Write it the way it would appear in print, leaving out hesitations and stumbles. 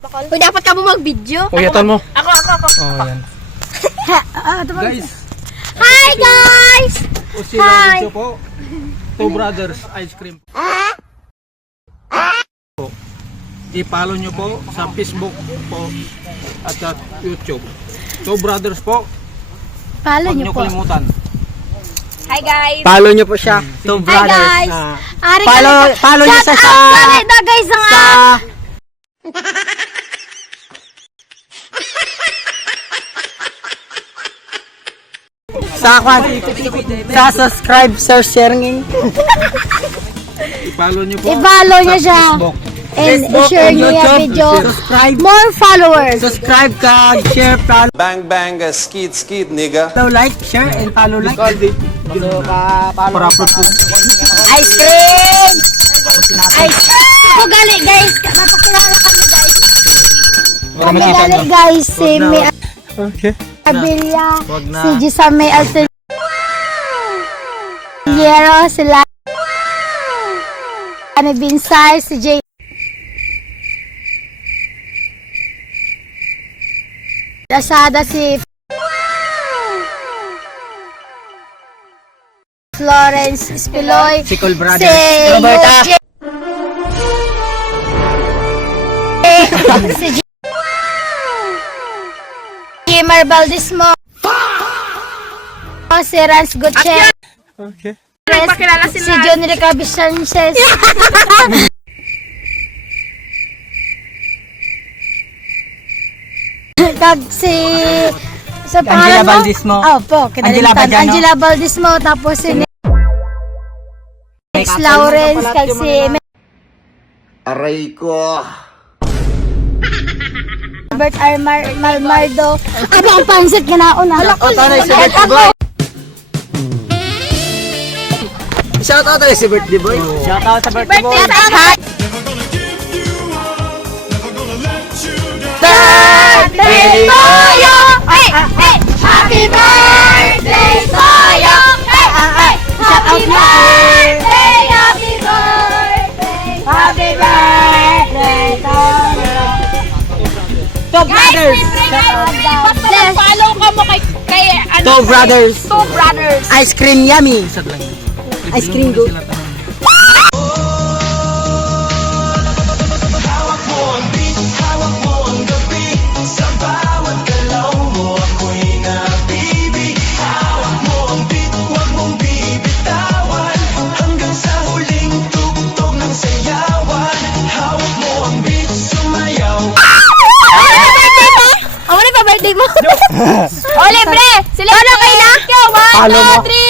Uy, dapat ka mo mag-video. Uyatan mo. Ako. Oh, yan. Guys, Hi, guys! Usila Hi. video po. Two Brothers Ice Cream. I-follow nyo po sa Facebook po at sa YouTube. Two Brothers po. Follow Huwag niyo nyo po. kalimutan. Hi, guys! Follow nyo po siya. Two Hi, brothers. guys! Ari Follow nyo siya sa... Ito, guys, ang sa subscribe, sir, sharing. I-follow nyo po I-follow nyo sa siya. Facebook. And Facebook share and niyo yung YouTube. video. Subscribe. More followers. Subscribe ka, share, follow, Bang bang, skid skid, nigga. like, share, and follow like. Para po. Ice cream! Ice cream! Ako gali, guys. Mapakilala kami, guys. Kami gali, guys. Si May Okay. Abilia, Wag na. si Gisame Altiniero, sila Ani Binsay, si Jay Lasada, si Florence Espiloy, Sikol Brothers. si Roberta. si Jimar Valdismo, si Rans Gutierrez, Okay. si John Ricabi Sanchez, kag si sa Angela pangalan mo? Valdismo. Opo, Angela kinalimutan. Badiano. Angela Valdismo, tapos si Nex Lawrence, kag si Aray ko. Robert R. Malmardo. Ano ang pansit ginauna? Tanay si birthday boy. Shout out tayo si birthday boy. Shout out sa birthday boy. Birthday to you! Hey! Hey! Happy birthday to you! Hey! Hey! Happy birthday! Happy birthday! Happy birthday to you! Two brothers. Basta follow ka mo kay ano? Two brothers. Two brothers. Ice cream yummy. Ice cream good. Birthday mo? O, libre! Sila ano kayo na? 1, Follow mo. 2, 3!